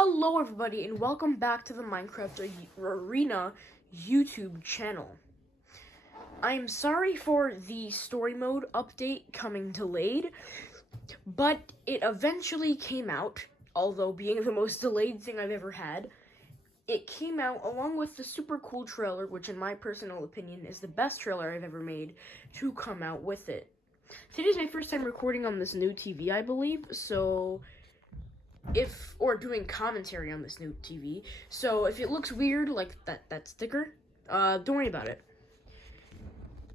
Hello everybody and welcome back to the Minecraft Arena YouTube channel. I'm sorry for the story mode update coming delayed, but it eventually came out, although being the most delayed thing I've ever had. It came out along with the super cool trailer, which in my personal opinion is the best trailer I've ever made, to come out with it. Today's my first time recording on this new TV, I believe, so doing commentary on this new TV. So if it looks weird, like that sticker, don't worry about it.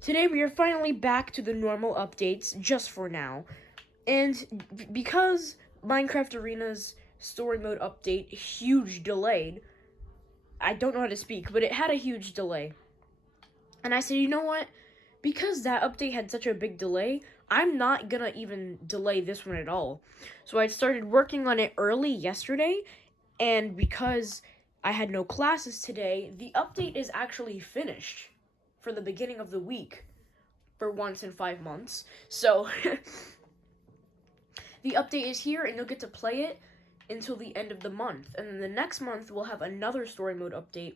Today we are finally back to the normal updates, just for now. And because Minecraft Arena's story mode update huge delayed, I don't know how to speak, but it had a huge delay. And I said, you know what? Because that update had such a big delay, I'm not gonna even delay this one at all. So I started working on it early yesterday, and because I had no classes today, the update is actually finished for the beginning of the week for once in 5 months. So the update is here, and you'll get to play it until the end of the month. And then the next month, we'll have another story mode update,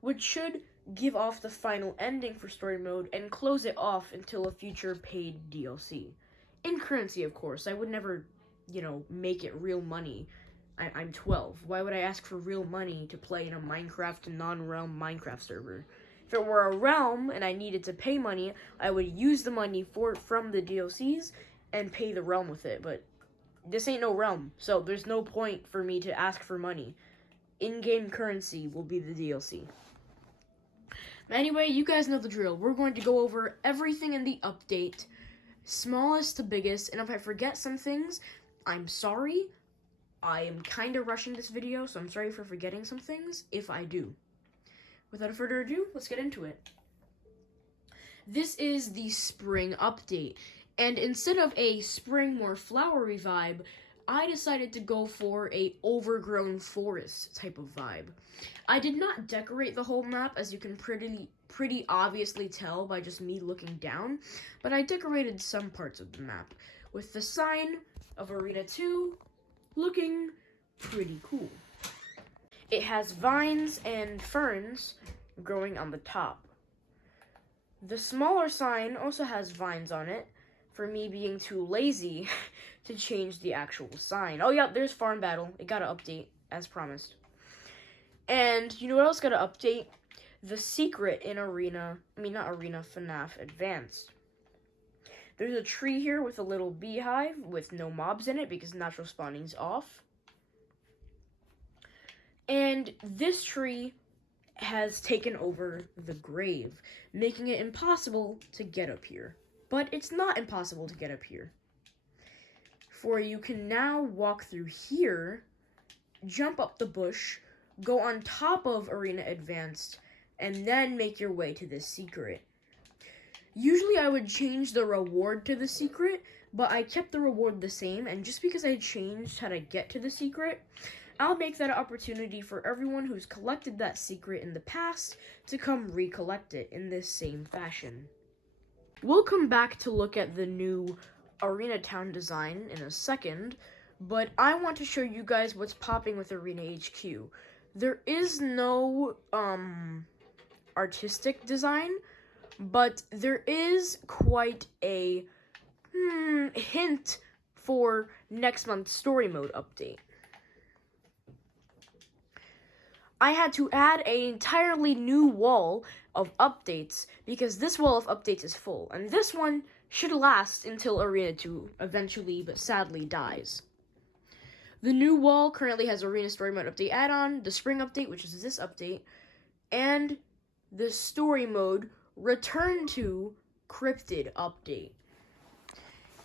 which should give off the final ending for story mode and close it off until a future paid DLC. In currency, of course. I would never, make it real money. I'm 12. Why would I ask for real money to play in a Minecraft non-realm Minecraft server? If it were a realm and I needed to pay money, I would use the money from the DLCs and pay the realm with it, but this ain't no realm, so there's no point for me to ask for money. In-game currency will be the DLC. Anyway, you guys know the drill. We're going to go over everything in the update, smallest to biggest, and if I forget some things, I'm sorry. I am kind of rushing this video, so I'm sorry for forgetting some things, if I do. Without further ado, let's get into it. This is the spring update, and instead of a spring, more flowery vibe, I decided to go for a overgrown forest type of vibe. I did not decorate the whole map, as you can pretty obviously tell by just me looking down, but I decorated some parts of the map, with the sign of Arena 2 looking pretty cool. It has vines and ferns growing on the top. The smaller sign also has vines on it, for me being too lazy to change the actual sign. Oh yeah, there's Farm Battle. It got an update, as promised. And you know what else got an update? The secret in FNAF Advanced. There's a tree here with a little beehive with no mobs in it because natural spawning's off. And this tree has taken over the grave, making it impossible to get up here. But it's not impossible to get up here. For you can now walk through here, jump up the bush, go on top of Arena Advanced, and then make your way to this secret. Usually I would change the reward to the secret, but I kept the reward the same, and just because I changed how to get to the secret, I'll make that an opportunity for everyone who's collected that secret in the past to come recollect it in this same fashion. We'll come back to look at the new Arena Town design in a second, but I want to show you guys what's popping with Arena HQ. There is no artistic design, but there is quite a hint for next month's story mode update. I had to add an entirely new wall of updates because this wall of updates is full, and this one should last until Arena 2 eventually, but sadly, dies. The new wall currently has Arena Story Mode Update add-on, the Spring Update, which is this update, and the Story Mode Return to Cryptid Update.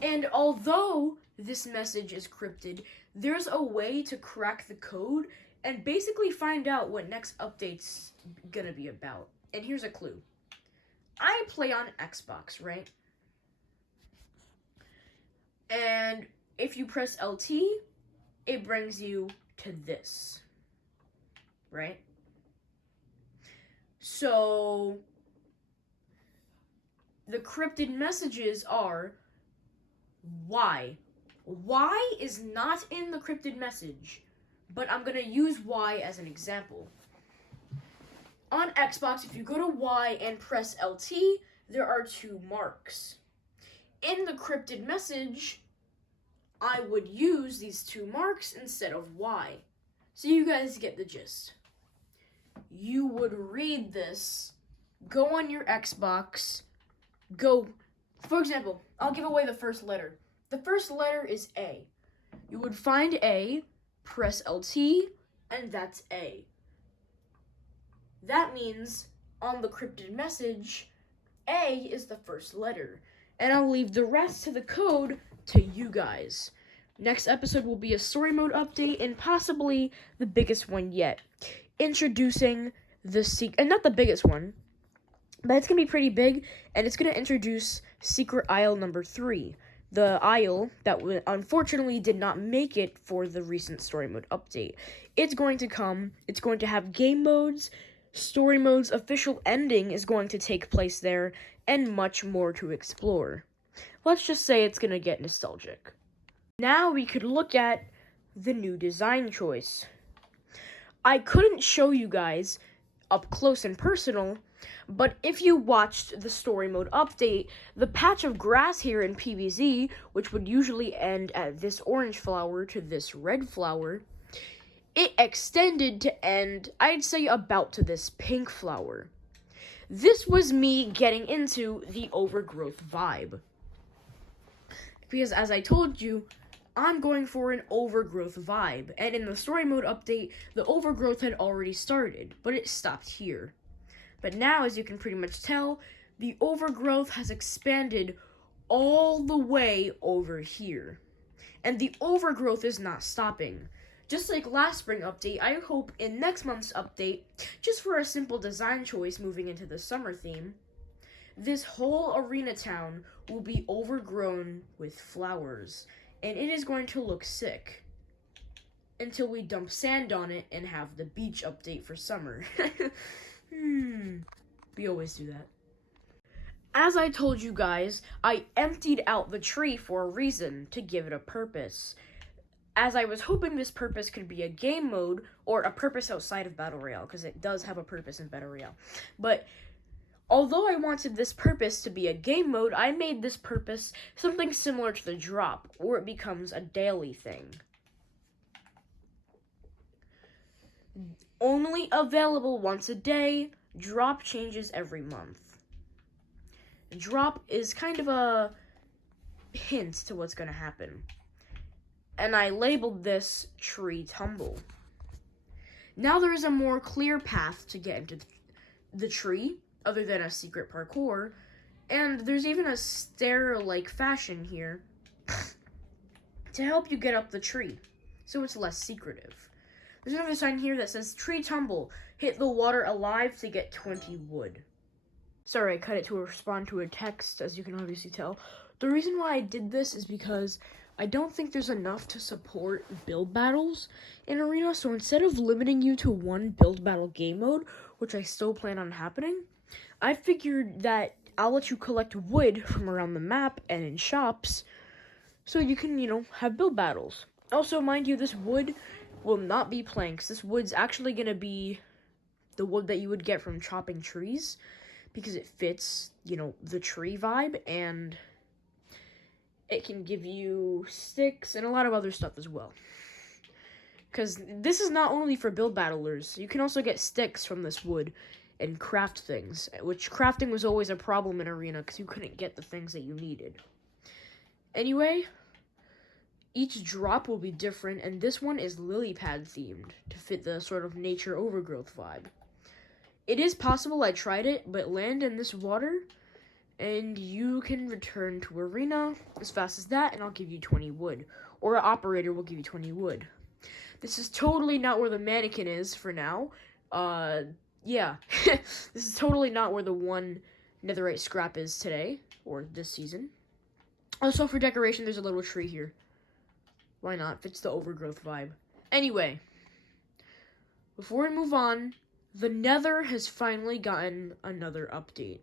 And although this message is cryptid, there's a way to crack the code and basically find out what next update's gonna be about. And here's a clue. I play on Xbox, right? And if you press LT, it brings you to this, right? So the cryptid messages are why? Why is not in the cryptid message, but I'm going to use Y as an example. On Xbox, if you go to Y and press LT, there are 2 marks. In the crypted message, I would use these 2 marks instead of Y. So you guys get the gist. You would read this, go on your Xbox, for example, I'll give away the first letter. The first letter is A. You would find A, press LT, and that's A. That means on the crypted message, A is the first letter. And I'll leave the rest to the code to you guys. Next episode will be a story mode update and possibly the biggest one yet. Introducing and not the biggest one, but it's going to be pretty big, and it's going to introduce Secret Isle number 3. The isle that unfortunately did not make it for the recent story mode update. It's going to have game modes, story mode's official ending is going to take place there, and much more to explore. Let's just say it's going to get nostalgic. Now we could look at the new design choice. I couldn't show you guys up close and personal, but if you watched the story mode update, the patch of grass here in PvZ, which would usually end at this orange flower to this red flower, it extended to end, I'd say, about to this pink flower. This was me getting into the overgrowth vibe. Because as I told you, I'm going for an overgrowth vibe, and in the story mode update, the overgrowth had already started, but it stopped here. But now, as you can pretty much tell, the overgrowth has expanded all the way over here. And the overgrowth is not stopping. Just like last spring update, I hope in next month's update, just for a simple design choice moving into the summer theme, this whole arena town will be overgrown with flowers, and it is going to look sick until we dump sand on it and have the beach update for summer. We always do that. As I told you guys, I emptied out the tree for a reason, to give it a purpose. As I was hoping this purpose could be a game mode, or a purpose outside of Battle Royale, because it does have a purpose in Battle Royale. But although I wanted this purpose to be a game mode, I made this purpose something similar to the drop, where it becomes a daily thing. Only available once a day, drop changes every month. Drop is kind of a hint to what's going to happen. And I labeled this Tree Tumble. Now there is a more clear path to get into the tree, other than a secret parkour, and there's even a stair-like fashion here to help you get up the tree, so it's less secretive. There's another sign here that says, Tree Tumble, hit the water alive to get 20 wood. Sorry, I cut it to respond to a text, as you can obviously tell. The reason why I did this is because I don't think there's enough to support build battles in Arena, so instead of limiting you to one build battle game mode, which I still plan on happening, I figured that I'll let you collect wood from around the map and in shops, so you can, have build battles. Also, mind you, this wood will not be planks. This wood's actually going to be the wood that you would get from chopping trees, because it fits, the tree vibe, and it can give you sticks and a lot of other stuff as well. Because this is not only for build battlers, you can also get sticks from this wood and craft things, which crafting was always a problem in Arena because you couldn't get the things that you needed. Anyway, each drop will be different, and this one is lily pad themed to fit the sort of nature overgrowth vibe. It is possible I tried it, but land in this water, and you can return to Arena as fast as that, and I'll give you 20 wood. Or an operator will give you 20 wood. This is totally not where the mannequin is for now. Yeah. This is totally not where the one netherite scrap is today, or this season. Also, for decoration, there's a little tree here. Why not? Fits the overgrowth vibe. Anyway, before we move on, the Nether has finally gotten another update,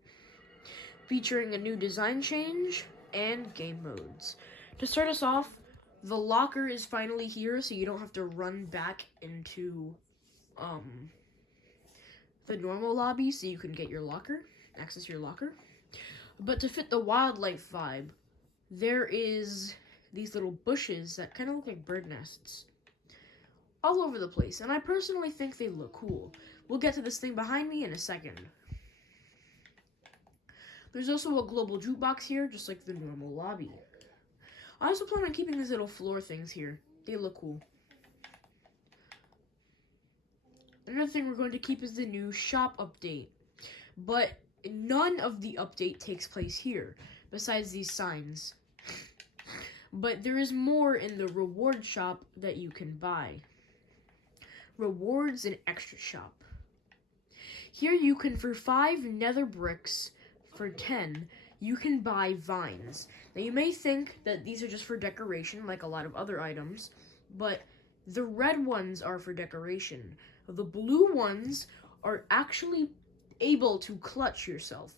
featuring a new design change and game modes. To start us off, The locker is finally here, so you don't have to run back into the normal lobby so you can get your locker, access your locker. But to fit the wildlife vibe, there is these little bushes that kind of look like bird nests all over the place, and I personally think they look cool. We'll get to this thing behind me in a second. There's also a global jukebox here, just like the normal lobby. I also plan on keeping these little floor things here. They look cool. Another thing we're going to keep is the new shop update. But none of the update takes place here, besides these signs. But there is more in the reward shop that you can buy. Rewards and extra shop. Here you can, for 5 nether bricks, for 10, you can buy vines. Now you may think that these are just for decoration, like a lot of other items, but the red ones are for decoration. The blue ones are actually able to clutch yourself.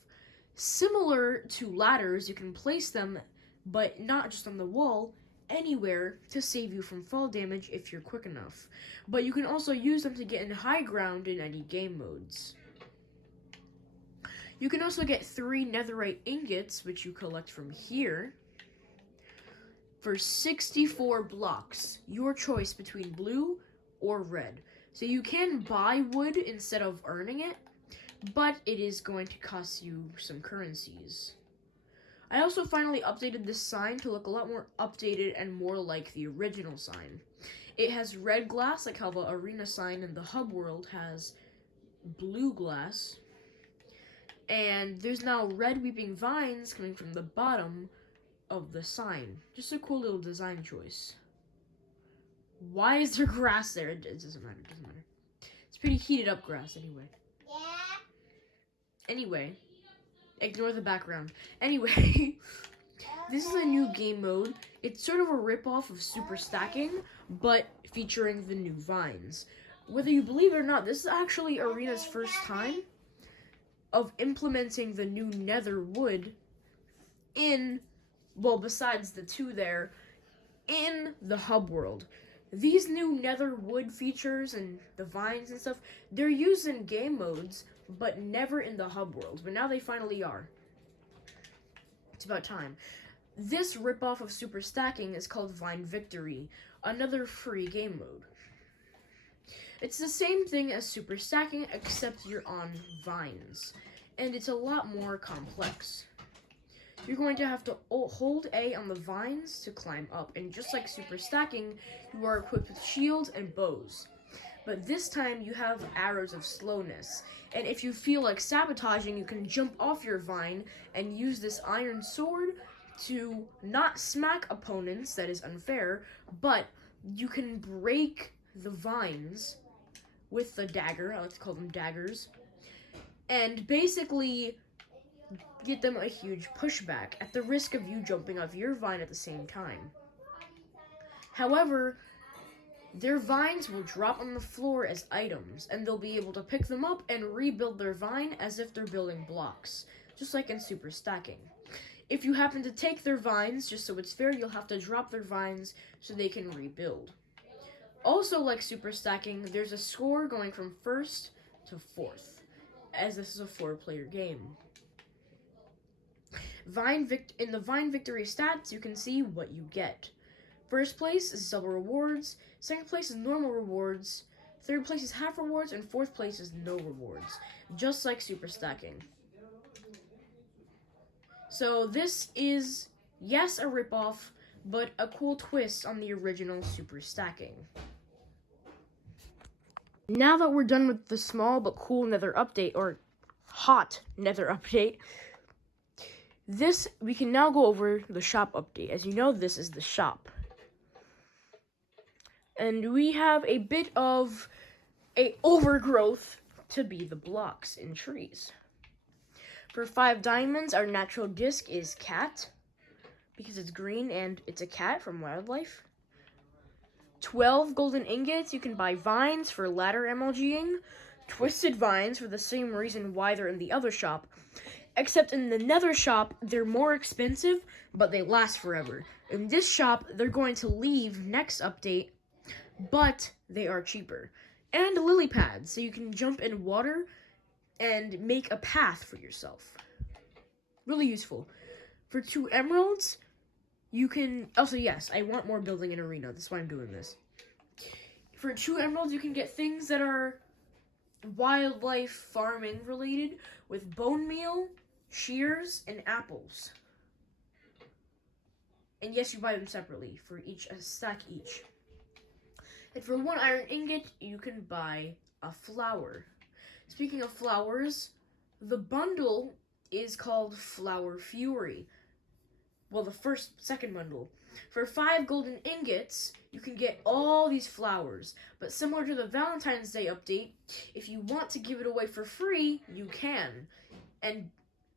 Similar to ladders, you can place them, but not just on the wall, anywhere to save you from fall damage if you're quick enough. But you can also use them to get in high ground in any game modes. You can also get 3 netherite ingots, which you collect from here, for 64 blocks. Your choice between blue or red. So you can buy wood instead of earning it, but it is going to cost you some currencies. I also finally updated this sign to look a lot more updated and more like the original sign. It has red glass, like how the arena sign in the hub world has blue glass. And there's now red weeping vines coming from the bottom of the sign. Just a cool little design choice. Why is there grass there? It doesn't matter, It's pretty heated up grass anyway. Anyway, ignore the background. Anyway, this is a new game mode. It's sort of a ripoff of super stacking, but featuring the new vines. Whether you believe it or not, this is actually Arena's first time of implementing the new nether wood in, well, besides the 2 there, in the hub world. These new nether wood features and the vines and stuff, they're used in game modes, but never in the hub world. But now they finally are. It's about time. This ripoff of super stacking is called Vine Victory, another free game mode. It's the same thing as super stacking, except you're on vines, and it's a lot more complex. You're going to have to hold A on the vines to climb up, and just like super stacking, you are equipped with shields and bows. But this time you have arrows of slowness, and if you feel like sabotaging, you can jump off your vine and use this iron sword to not smack opponents, that is unfair, but you can break the vines with the dagger, I like to call them daggers, and basically get them a huge pushback at the risk of you jumping off your vine at the same time. However, their vines will drop on the floor as items, and they'll be able to pick them up and rebuild their vine as if they're building blocks, just like in super stacking. If you happen to take their vines, just so it's fair, you'll have to drop their vines so they can rebuild. Also, like super stacking, there's a score going from 1st to 4th, as this is a 4-player game. In the Vine Victory stats, you can see what you get. First place is double rewards, second place is normal rewards, third place is half rewards, and fourth place is no rewards, just like super stacking. So this is, yes, a ripoff, but a cool twist on the original super stacking. Now that we're done with the small but cool nether update, or hot nether update, we can now go over the shop update. As you know, this is the shop. And we have a bit of a overgrowth to be the blocks in trees. For 5 diamonds, our natural disc is cat, because it's green and it's a cat from wildlife. 12 golden ingots, you can buy vines for ladder MLGing, twisted vines for the same reason why they're in the other shop, Except in the Nether shop, they're more expensive, but they last forever. In this shop, they're going to leave next update, but they are cheaper. And lily pads, so you can jump in water and make a path for yourself. Really useful. For 2 emeralds, you can... Also, yes, I want more building an arena. That's why I'm doing this. For 2 emeralds, you can get things that are wildlife farming related with bone meal, shears, and apples. And yes, you buy them separately for each, a stack each. And for 1 iron ingot, you can buy a flower. Speaking of flowers, the bundle is called Flower Fury. Well, the second bundle. For 5 golden ingots, you can get all these flowers. But similar to the Valentine's Day update, if you want to give it away for free, you can. And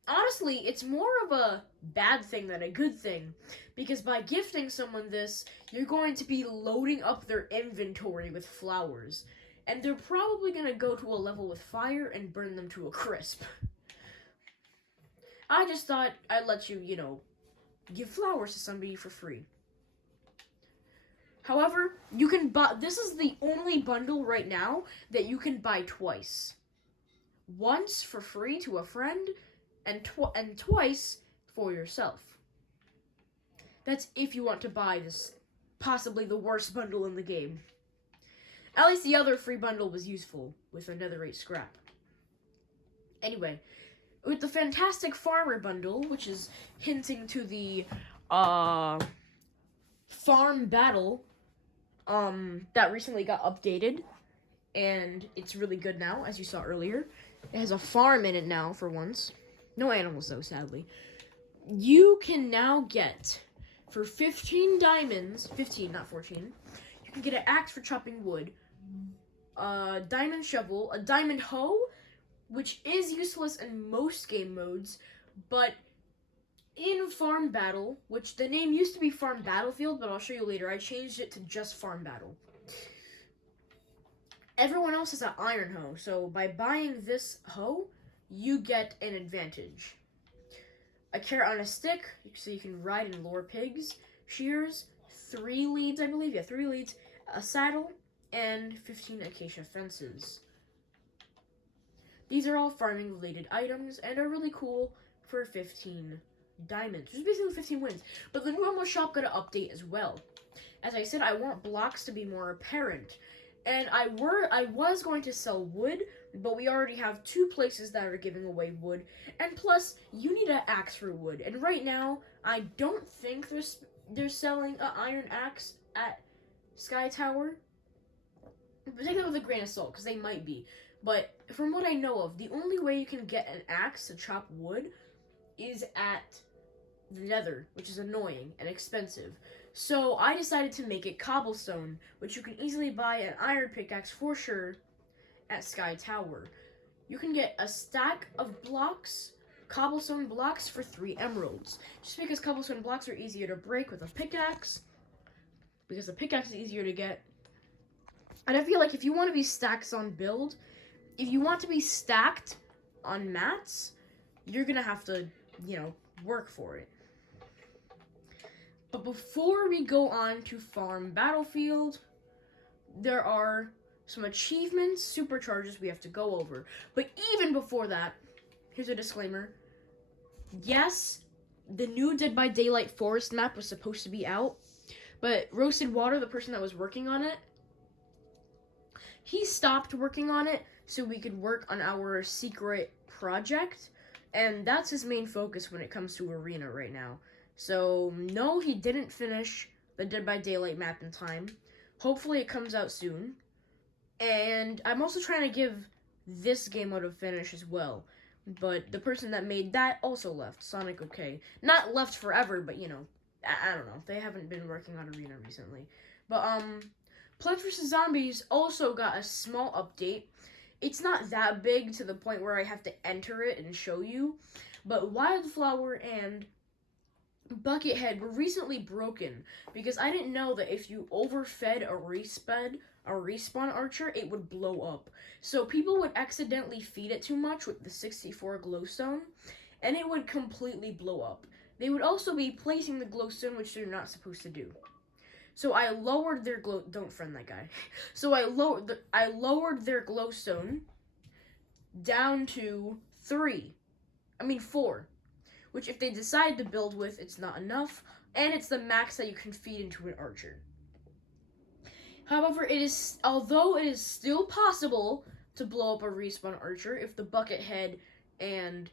honestly, it's more of a bad thing than a good thing. Because by gifting someone this, you're going to be loading up their inventory with flowers. And they're probably going to go to a level with fire and burn them to a crisp. I just thought I'd let you, give flowers to somebody for free. However, you can buy... This is the only bundle right now that you can buy twice. Once for free to a friend, and twice for yourself. That's if you want to buy this possibly the worst bundle in the game. At least the other free bundle was useful with a netherite scrap. Anyway, with the Fantastic Farmer bundle, which is hinting to the farm battle that recently got updated, and it's really good now, as you saw earlier. It has a farm in it now for once. No animals though, sadly. You can now get, for 15 diamonds, 15, not 14, you can get an axe for chopping wood, a diamond shovel, a diamond hoe, which is useless in most game modes, but in Farm Battle, which the name used to be Farm Battlefield, but I'll show you later, I changed it to just Farm Battle. Everyone else has an iron hoe, so by buying this hoe, you get an advantage. A carrot on a stick, so you can ride and lure pigs. Shears, 3 leads, I believe, 3 leads. A saddle, and 15 acacia fences. These are all farming-related items, and are really cool for 15 diamonds, which is basically 15 wins. But the normal shop got an update as well. As I said, I want blocks to be more apparent. And I was going to sell wood, but we already have 2 places that are giving away wood. And plus, you need an axe for wood. And right now, I don't think they're selling an iron axe at Sky Tower. But take that with a grain of salt, because they might be. But from what I know of, the only way you can get an axe to chop wood is at the Nether, which is annoying and expensive. So I decided to make it cobblestone, which you can easily buy an iron pickaxe for sure at Sky Tower. You can get a stack of blocks, cobblestone blocks, for 3 emeralds. Just because cobblestone blocks are easier to break with a pickaxe, because the pickaxe is easier to get. And I feel like if you want to be stacked on build, if you want to be stacked on mats, you're going to have to, work for it. But before we go on to Farm Battlefield, there are some achievements, supercharges we have to go over. But even before that, here's a disclaimer. Yes, the new Dead by Daylight Forest map was supposed to be out, but Roasted Water, the person that was working on it, he stopped working on it so we could work on our secret project, and that's his main focus when it comes to Arena right now. So, no, he didn't finish the Dead by Daylight map in time. Hopefully it comes out soon. And I'm also trying to give this game mode a finish as well. But the person that made that also left, Sonic OK. Not left forever, but, I don't know. They haven't been working on Arena recently. But, Plants vs. Zombies also got a small update. It's not that big to the point where I have to enter it and show you. But Wildflower and Buckethead were recently broken because I didn't know that if you overfed a respawn archer, it would blow up. So people would accidentally feed it too much with the 64 glowstone, and it would completely blow up. They would also be placing the glowstone, which they're not supposed to do. So I lowered their don't friend that guy. So I lowered their glowstone down to 4, which if they decide to build with, it's not enough, and it's the max that you can feed into an archer. However, although it is still possible to blow up a respawn archer if the Buckethead and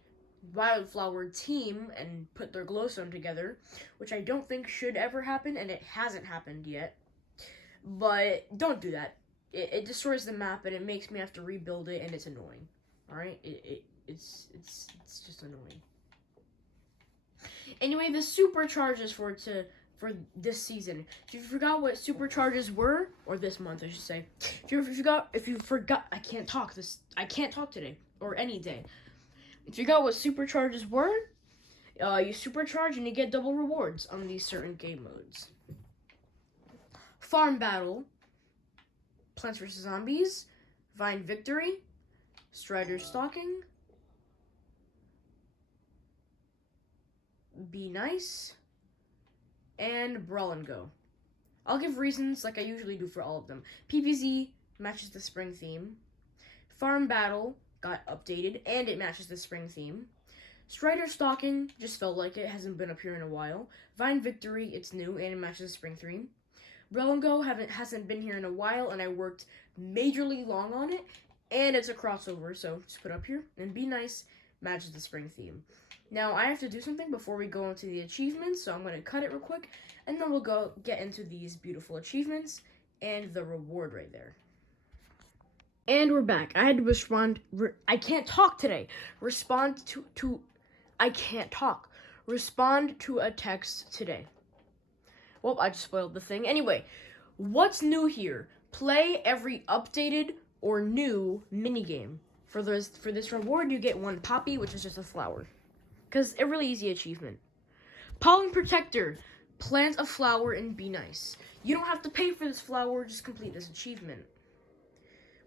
Wildflower team and put their glowstone together, which I don't think should ever happen, and it hasn't happened yet. But don't do that. It destroys the map, and it makes me have to rebuild it, and it's annoying. All right, it's just annoying. Anyway, the supercharges for this season. If you forgot what supercharges were, or this month I should say, if you forgot, I can't talk today or any day. If you forgot what supercharges were, you supercharge and you get double rewards on these certain game modes. Farm Battle, Plants vs. Zombies, Vine Victory, Strider Stalking, Be Nice, and Brawl and Go. I'll give reasons like I usually do for all of them. PvZ matches the spring theme. Farm Battle got updated and it matches the spring theme. Strider Stalking just felt like it hasn't been up here in a while. Vine Victory, it's new and it matches the spring theme. Brawl and Go hasn't been here in a while and I worked majorly long on it, and it's a crossover, so just put it up here. And Be Nice matches the spring theme. Now, I have to do something before we go into the achievements, so I'm going to cut it real quick, and then we'll get into these beautiful achievements and the reward right there. And we're back. I had to respond. I can't talk today. Respond to I can't talk. Respond to a text today. Well, I just spoiled the thing. Anyway, what's new here? Play every updated or new minigame. For this reward, you get 1 poppy, which is just a flower. Because a really easy achievement. Pollen Protector. Plant a flower and Be Nice. You don't have to pay for this flower, just complete this achievement.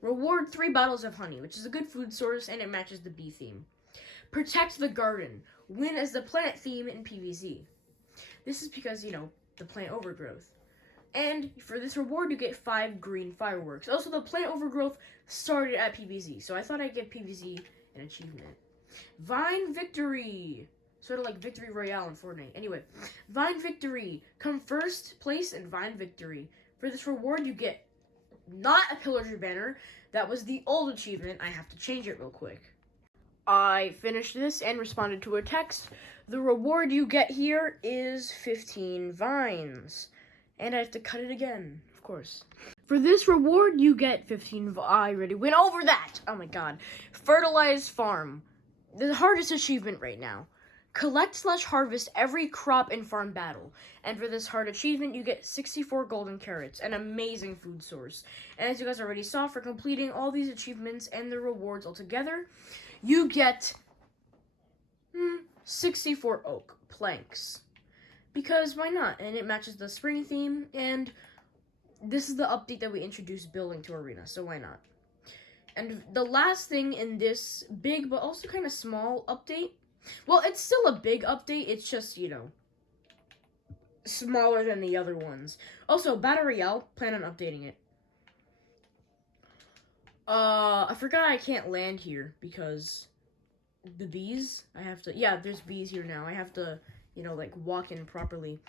Reward 3 bottles of honey, which is a good food source, and it matches the bee theme. Protect the garden. Win as the plant theme in PvZ. This is because, the plant overgrowth. And for this reward, you get 5 green fireworks. Also, the plant overgrowth started at PvZ, so I thought I'd give PvZ an achievement. Vine Victory. Sort of like Victory Royale in Fortnite. Anyway, Vine Victory. Come first place in Vine Victory. For this reward, you get not a pillager banner. That was the old achievement. I have to change it real quick. I finished this and responded to a text. The reward you get here is 15 vines. And I have to cut it again, of course. For this reward, you get 15 I already went over that! Oh my god. Fertilized Farm. The hardest achievement right now. Collect/harvest every crop in Farm Battle. And for this hard achievement, you get 64 golden carrots, an amazing food source. And as you guys already saw, for completing all these achievements and the rewards altogether, you get 64 oak planks. Because why not? And it matches the spring theme, and this is the update that we introduced building to Arena, so why not? And the last thing in this big but also kind of small update, well, it's still a big update, it's just, smaller than the other ones. Also, Battle Royale, plan on updating it. I forgot I can't land here because the bees, there's bees here now. I have to, walk in properly.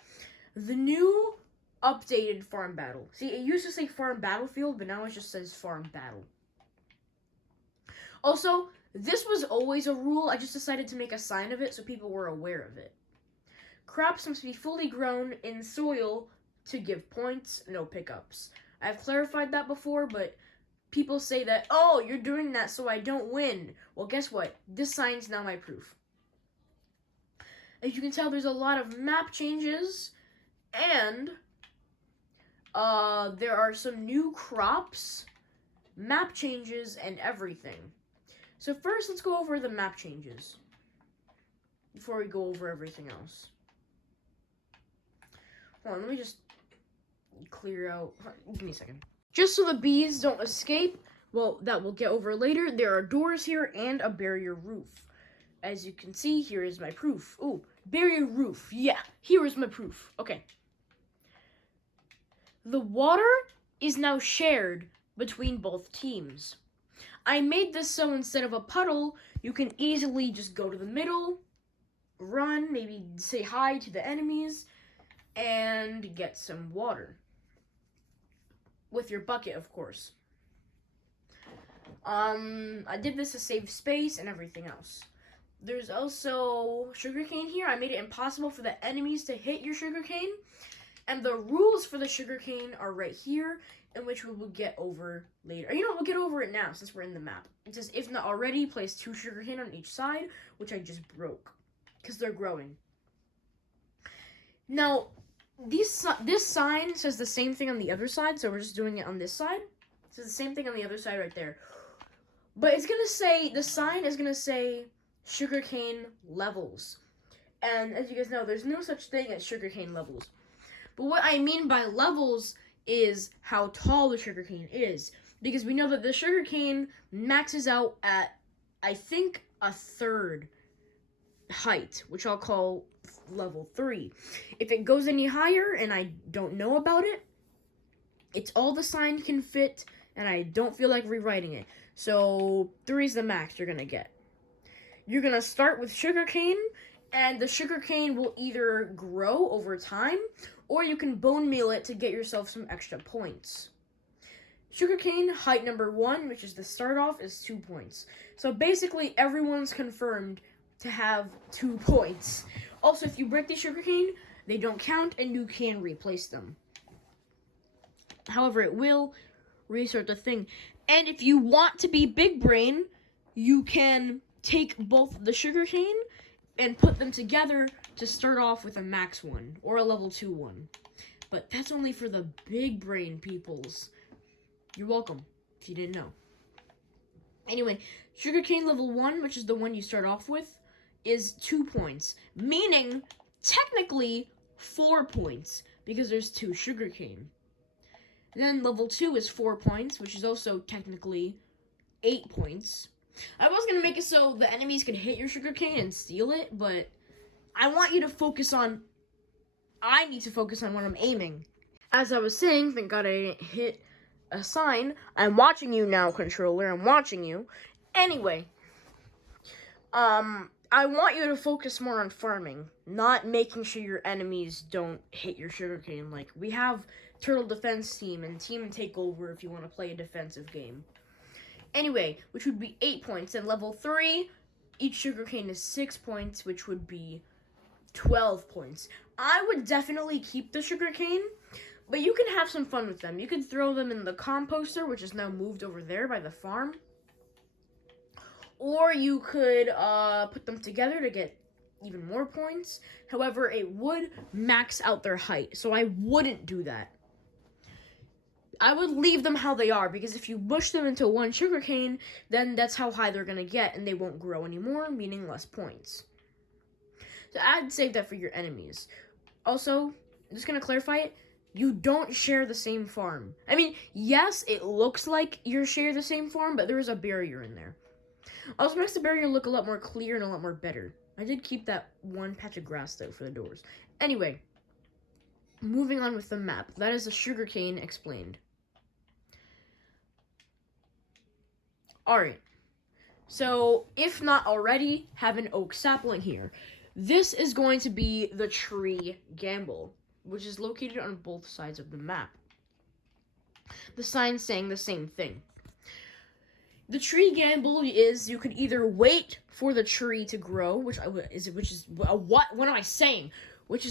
The new updated Farm Battle. See, it used to say Farm Battlefield, but now it just says Farm Battle. Also, this was always a rule. I just decided to make a sign of it so people were aware of it. Crops must be fully grown in soil to give points, no pickups. I've clarified that before, but people say that, oh, you're doing that so I don't win. Well, guess what? This sign's now my proof. As you can tell, there's a lot of map changes, and there are some new crops, map changes, and everything. So first, let's go over the map changes before we go over everything else. Hold on, let me just clear out. Give me a second. Just so the bees don't escape, well, that we'll get over later, there are doors here and a barrier roof. as you can see, here is my proof. Ooh, barrier roof. Yeah, here is my proof. Okay. The water is now shared between both teams. I made this so instead of a puddle, you can easily just go to the middle, run, maybe say hi to the enemies, and get some water. With your bucket, of course. I did this to save space and everything else. There's also sugarcane here. I made it impossible for the enemies to hit your sugarcane. And the rules for the sugarcane are right here, in which we will get over later. You know, we'll get over it now since we're in the map. It says, if not already, place 2 sugarcane on each side, which I just broke because they're growing. Now, this sign says the same thing on the other side, so we're just doing it on this side. It says the same thing on the other side right there. But it's going to say, the sign is going to say Sugarcane Levels. And as you guys know, there's no such thing as Sugarcane Levels. But what I mean by levels is how tall the sugarcane is. Because we know that the sugarcane maxes out at, I think, a 3rd height, which I'll call level 3. If it goes any higher and I don't know about it, it's all the sign can fit, and I don't feel like rewriting it. So 3 is the max you're going to get. You're going to start with sugarcane, and the sugarcane will either grow over time, or you can bone meal it to get yourself some extra points. Sugarcane height number 1, which is the start off, is 2 points. So basically everyone's confirmed to have 2 points. Also, if you break the sugarcane, they don't count and you can replace them. However, it will restart the thing. And if you want to be big brain, you can take both the sugarcane and put them together to start off with a max 1 or a level 2 one. But that's only for the big brain peoples. You're welcome, if you didn't know. Anyway, sugarcane level 1, which is the one you start off with, is 2 points. Meaning, technically, 4 points, because there's 2 sugarcane. Then level 2 is 4 points, which is also technically 8 points. I was going to make it so the enemies could hit your sugarcane and steal it, but I want you to focus on... I need to focus on when I'm aiming. As I was saying, thank God I didn't hit a sign. I'm watching you now, controller. I'm watching you. Anyway, I want you to focus more on farming, not making sure your enemies don't hit your sugarcane. Like, we have Turtle Defense Team and Team Takeover if you want to play a defensive game. Anyway, which would be 8 points. And level 3, each sugarcane is 6 points, which would be 12 points. I would definitely keep the sugarcane, but you can have some fun with them. You can throw them in the composter, which is now moved over there by the farm. Or you could put them together to get even more points. However, it would max out their height, so I wouldn't do that. I would leave them how they are, because if you bush them into 1 sugarcane, then that's how high they're going to get, and they won't grow anymore, meaning less points. So I'd save that for your enemies. Also, just going to clarify it, you don't share the same farm. I mean, yes, it looks like you share the same farm, but there is a barrier in there. Also, makes the barrier look a lot more clear and a lot more better. I did keep that 1 patch of grass, though, for the doors. Anyway, moving on with the map. That is the sugarcane explained. Alright, so if not already, have an oak sapling here. This is going to be the tree gamble, which is located on both sides of the map. The sign saying the same thing. The tree gamble is you could either wait for the tree to grow, which is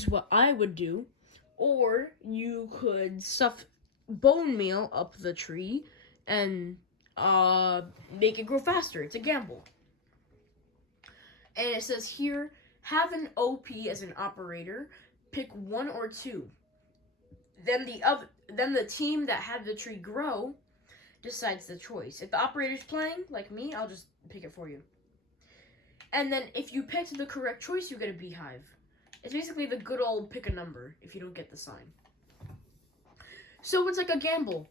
what I would do, or you could stuff bone meal up the tree and make it grow faster. It's a gamble. And it says here, have an OP as an operator, pick 1 or 2. Then the team that had the tree grow decides the choice. If the operator's playing, like me, I'll just pick it for you. And then if you picked the correct choice, you get a beehive. It's basically the good old pick a number if you don't get the sign. So it's like a gamble.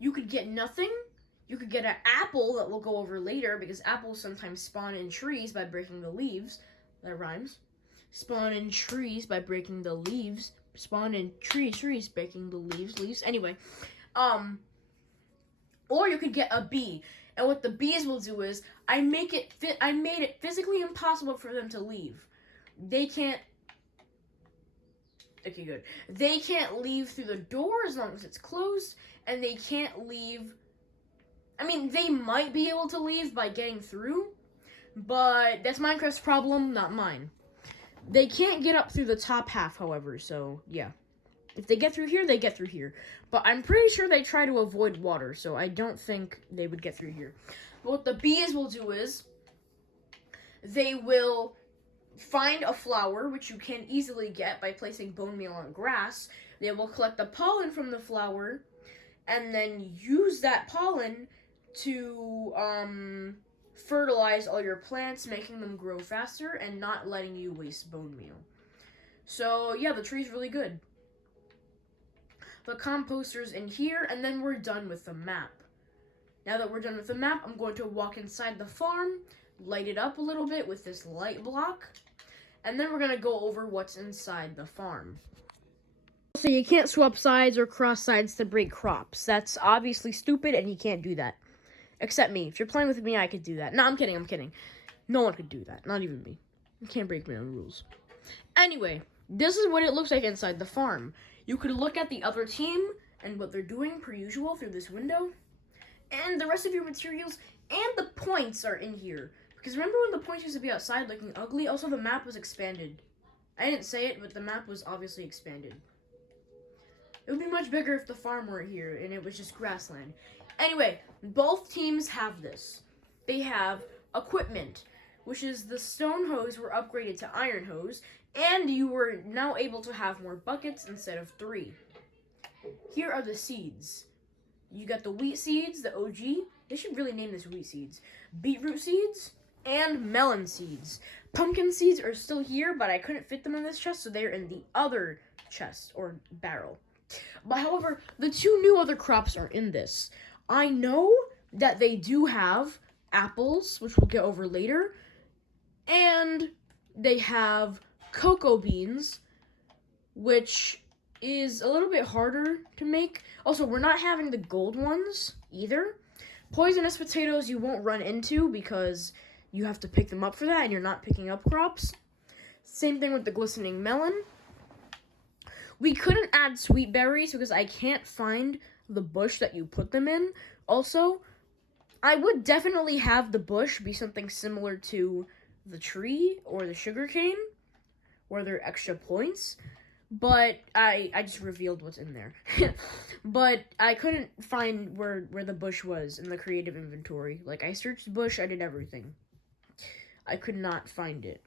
You could get nothing, You could get an apple that we'll go over later, because apples sometimes spawn in trees by breaking the leaves. That rhymes. Spawn in trees by breaking the leaves. Spawn in trees breaking the leaves. Anyway, or you could get a bee. And what the bees will do is, I made it physically impossible for them to leave. They can't. Okay, good. They can't leave through the door as long as it's closed, and they can't leave. I mean, they might be able to leave by getting through, but that's Minecraft's problem, not mine. They can't get up through the top half, however, so yeah. If they get through here, they get through here. But I'm pretty sure they try to avoid water, so I don't think they would get through here. But what the bees will do is, they will find a flower, which you can easily get by placing bone meal on grass. They will collect the pollen from the flower, and then use that pollen to fertilize all your plants, making them grow faster and not letting you waste bone meal. So yeah, the tree's really good. The composter's in here, and then we're done with the map. Now that we're done with the map, I'm going to walk inside the farm, light it up a little bit with this light block, and then we're going to go over what's inside the farm. So you can't swap sides or cross sides to break crops. That's obviously stupid, and you can't do that. Except me. If you're playing with me, I could do that. No, I'm kidding. No one could do that. Not even me. I can't break my own rules. Anyway, this is what it looks like inside the farm. You could look at the other team and what they're doing per usual through this window. And the rest of your materials and the points are in here. Because remember when the points used to be outside looking ugly? Also, the map was expanded. I didn't say it, but the map was obviously expanded. It would be much bigger if the farm weren't here and it was just grassland. Anyway, both teams have this. They have equipment, which is the stone hose were upgraded to iron hose, and you were now able to have more buckets instead of 3. Here are the seeds. You got the wheat seeds, the OG. They should really name this wheat seeds. Beetroot seeds, and melon seeds. Pumpkin seeds are still here, but I couldn't fit them in this chest, so they're in the other chest, or barrel. But however, the 2 new other crops are in this. I know that they do have apples, which we'll get over later, and they have cocoa beans, which is a little bit harder to make. Also, we're not having the gold ones either. Poisonous potatoes you won't run into because you have to pick them up for that, and you're not picking up crops. Same thing with the glistening melon. We couldn't add sweet berries because I can't find the bush that you put them in. Also, I would definitely have the bush be something similar to the tree or the sugarcane, where there are extra points, but I just revealed what's in there. But I couldn't find where the bush was in the creative inventory. Like, I searched bush, I did everything. I could not find it.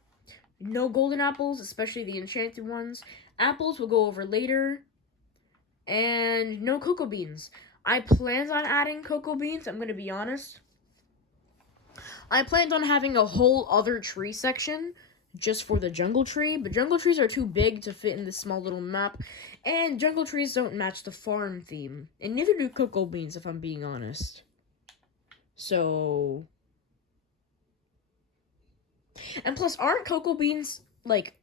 No golden apples, especially the enchanted ones. Apples we'll go over later. And no cocoa beans. I planned on adding cocoa beans, I'm going to be honest. I planned on having a whole other tree section just for the jungle tree, but jungle trees are too big to fit in this small little map, and jungle trees don't match the farm theme, and neither do cocoa beans, if I'm being honest. So... And plus, aren't cocoa beans, like...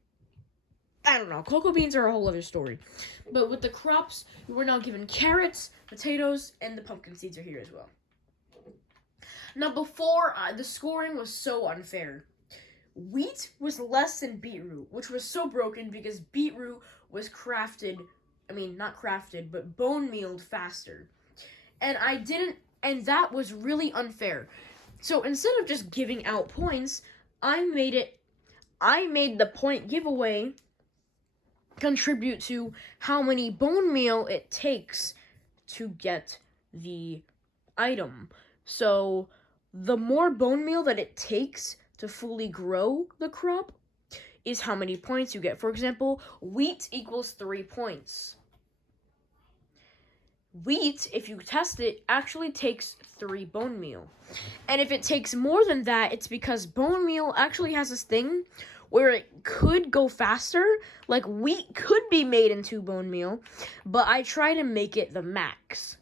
I don't know, cocoa beans are a whole other story. But with the crops, we're now given carrots, potatoes, and the pumpkin seeds are here as well. Now, before, the scoring was so unfair. Wheat was less than beetroot, which was so broken because beetroot was crafted, I mean, not crafted, but bone mealed faster. And and that was really unfair. So instead of just giving out points, I made the point giveaway contribute to how many bone meal it takes to get the item. So the more bone meal that it takes to fully grow the crop is how many points you get. For example, wheat equals 3 points. Wheat, if you test it, actually takes 3 bone meal. And if it takes more than that, it's because bone meal actually has this thing where it could go faster. Like, wheat could be made into bone meal, but I try to make it the max.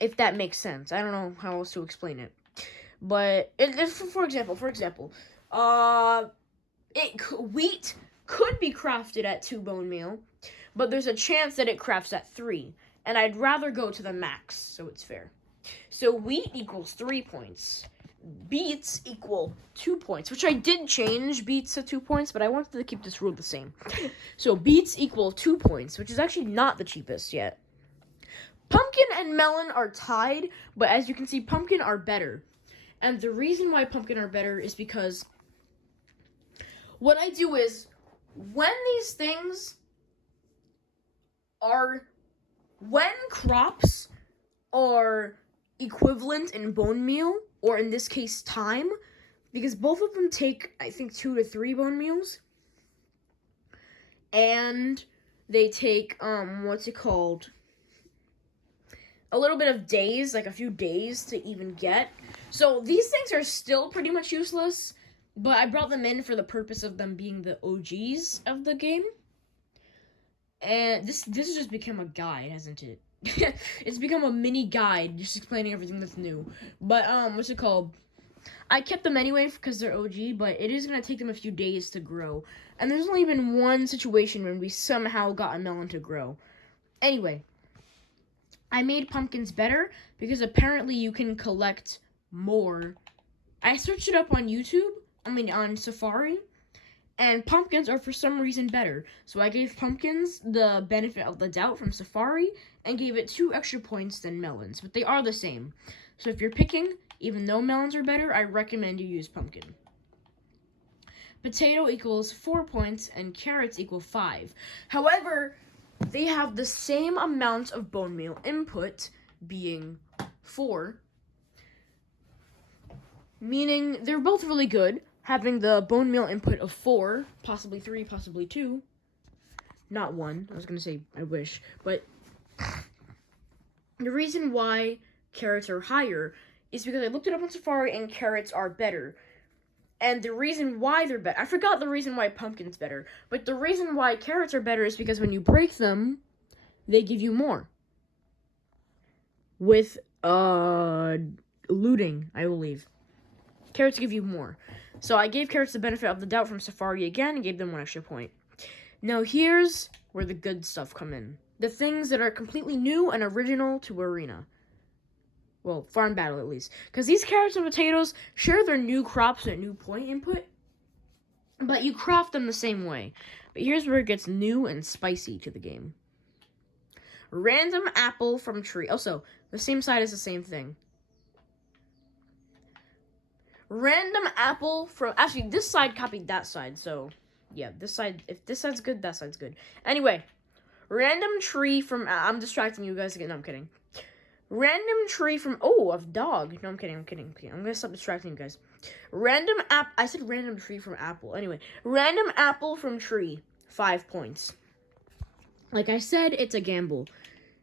if that makes sense. I don't know how else to explain it. But, for example, wheat could be crafted at 2 bone meal, but there's a chance that it crafts at 3. And I'd rather go to the max, so it's fair. So wheat equals 3 points. Beets equal 2 points, which I did change beets to 2 points, but I wanted to keep this rule the same. So beets equal 2 points, which is actually not the cheapest yet. Pumpkin and melon are tied, but as you can see, pumpkin are better. And the reason why pumpkin are better is because what I do is, when crops are equivalent in bone meal, or in this case time, because both of them take, I think, 2 to 3 bone meals, and they take, a little bit of days, like a few days to even get. So these things are still pretty much useless, but I brought them in for the purpose of them being the OGs of the game. And this has just become a guide, hasn't it? It's become a mini guide, just explaining everything that's new. But, I kept them anyway because they're OG, but it is going to take them a few days to grow. And there's only been one situation when we somehow got a melon to grow. Anyway, I made pumpkins better because apparently you can collect more. I searched it up on on Safari, and pumpkins are for some reason better. So I gave pumpkins the benefit of the doubt from Safari and gave it 2 extra points than melons, but they are the same. So if you're picking, even though melons are better, I recommend you use pumpkin. Potato equals 4 points and carrots equal 5. However, they have the same amount of bone meal input, being 4, meaning they're both really good, having the bone meal input of 4, possibly 3, possibly 2, not 1, I was going to say I wish, but the reason why carrots are higher is because I looked it up on Safari and carrots are better. And the reason why they're better, I forgot the reason why pumpkin's better, but the reason why carrots are better is because when you break them, they give you more. With, looting, I believe. Carrots give you more. So I gave carrots the benefit of the doubt from Safari again and gave them 1 extra point. Now here's where the good stuff come in. The things that are completely new and original to Arena. Well, Farm Battle at least. Because these carrots and potatoes, sure, they're new crops and new point input, but you craft them the same way. But here's where it gets new and spicy to the game. Random apple from tree. Also, the same side is the same thing. Random apple from... Actually, this side copied that side, so... Yeah, this side... If this side's good, that side's good. Anyway, random tree from... I'm distracting you guys again. No, I'm kidding. Random tree from... Oh, a dog. No, I'm kidding. I'm gonna stop distracting you guys. I said random tree from apple. Anyway, random apple from tree. 5 points. Like I said, it's a gamble.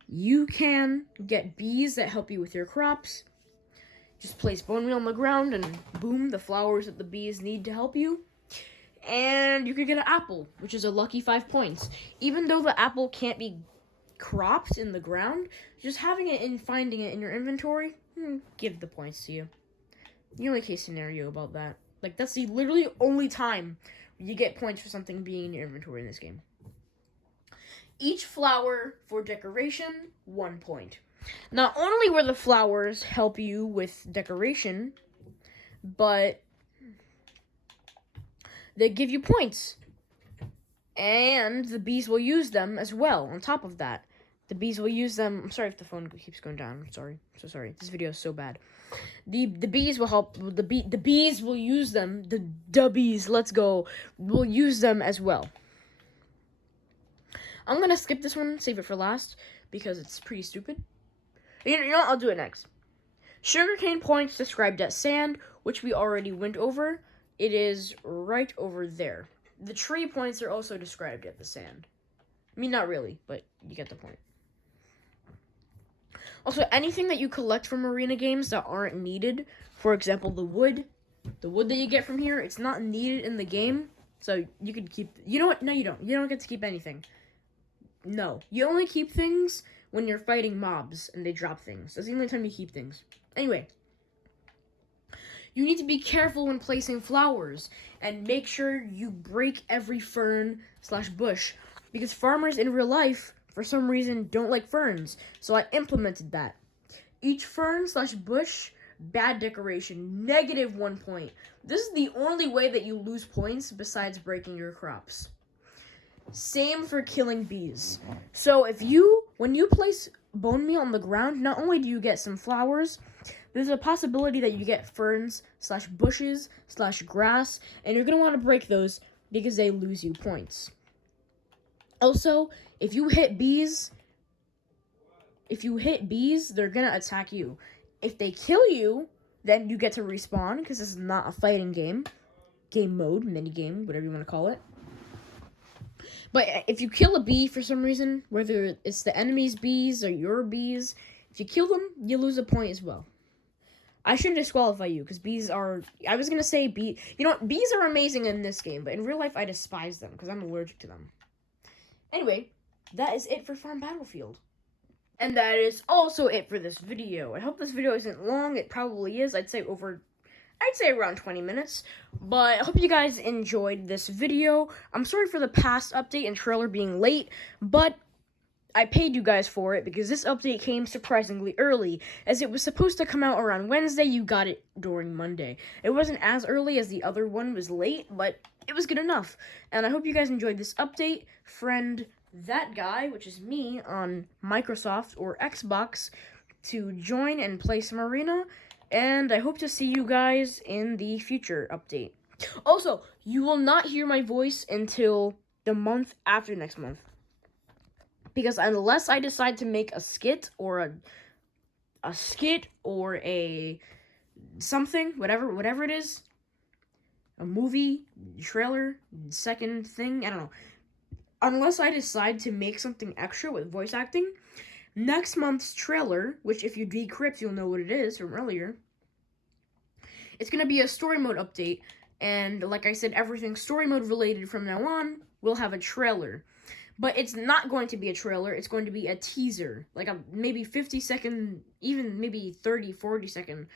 You can get bees that help you with your crops. Just place bone meal on the ground and boom, the flowers that the bees need to help you. And you could get an apple, which is a lucky 5 points. Even though the apple can't be cropped in the ground, just having it and finding it in your inventory, give the points to you. The only case scenario about that. Like, that's the literally only time you get points for something being in your inventory in this game. Each flower for decoration, 1 point. Not only will the flowers help you with decoration, but they give you points. And the bees will use them as well, on top of that. The bees will use them... I'm sorry if the phone keeps going down. I'm sorry. So sorry. This video is so bad. The bees will help... The bees will use them. The bees, let's go, will use them as well. I'm going to skip this one, save it for last, because it's pretty stupid. You know what? I'll do it next. Sugarcane points described as sand, which we already went over. It is right over there. The tree points are also described as the sand. I mean, not really, but you get the point. Also, anything that you collect from arena games that aren't needed, for example, the wood that you get from here, it's not needed in the game, so you could keep... You know what? No, you don't. You don't get to keep anything. No. You only keep things when you're fighting mobs and they drop things. That's the only time you keep things. Anyway, you need to be careful when placing flowers and make sure you break every fern/bush because farmers in real life, for some reason, don't like ferns. So I implemented that. Each fern/bush, bad decoration, -1 point. This is the only way that you lose points besides breaking your crops. Same for killing bees. So when you place bone meal on the ground, not only do you get some flowers, there's a possibility that you get ferns/bushes/grass, and you're going to want to break those because they lose you points. Also, if you hit bees, they're going to attack you. If they kill you, then you get to respawn because this is not a fighting game. Game mode, mini-game, whatever you want to call it. But if you kill a bee for some reason, whether it's the enemy's bees or your bees, if you kill them, you lose a point as well. I shouldn't disqualify you, because bees are... I was going to say bee... You know what? Bees are amazing in this game, but in real life, I despise them, because I'm allergic to them. Anyway, that is it for Farm Battlefield. And that is also it for this video. I hope this video isn't long. It probably is. I'd say around 20 minutes. But I hope you guys enjoyed this video. I'm sorry for the past update and trailer being late, but I paid you guys for it because this update came surprisingly early. As it was supposed to come out around Wednesday, you got it during Monday. It wasn't as early as the other one was late, but it was good enough. And I hope you guys enjoyed this update. Friend that guy, which is me, on Microsoft or Xbox to join and play some arena. And I hope to see you guys in the future update. Also, you will not hear my voice until the month after next month. Because unless I decide to make a skit or a something, whatever it is, a movie, trailer, second thing, I don't know. Unless I decide to make something extra with voice acting, next month's trailer, which if you decrypt, you'll know what it is from earlier, it's going to be a story mode update, and like I said, everything story mode related from now on will have a trailer. But it's not going to be a trailer, it's going to be a teaser, like a maybe 50-second, even maybe 30-40-second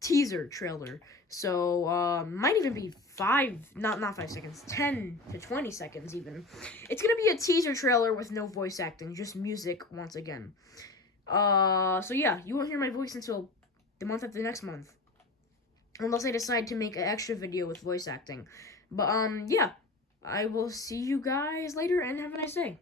teaser trailer. So might even be not 5 seconds, 10 to 20 seconds even. It's gonna be a teaser trailer with no voice acting, just music once again. So yeah, you won't hear my voice until the month after the next month, unless I decide to make an extra video with voice acting. But yeah, I will see you guys later and have a nice day.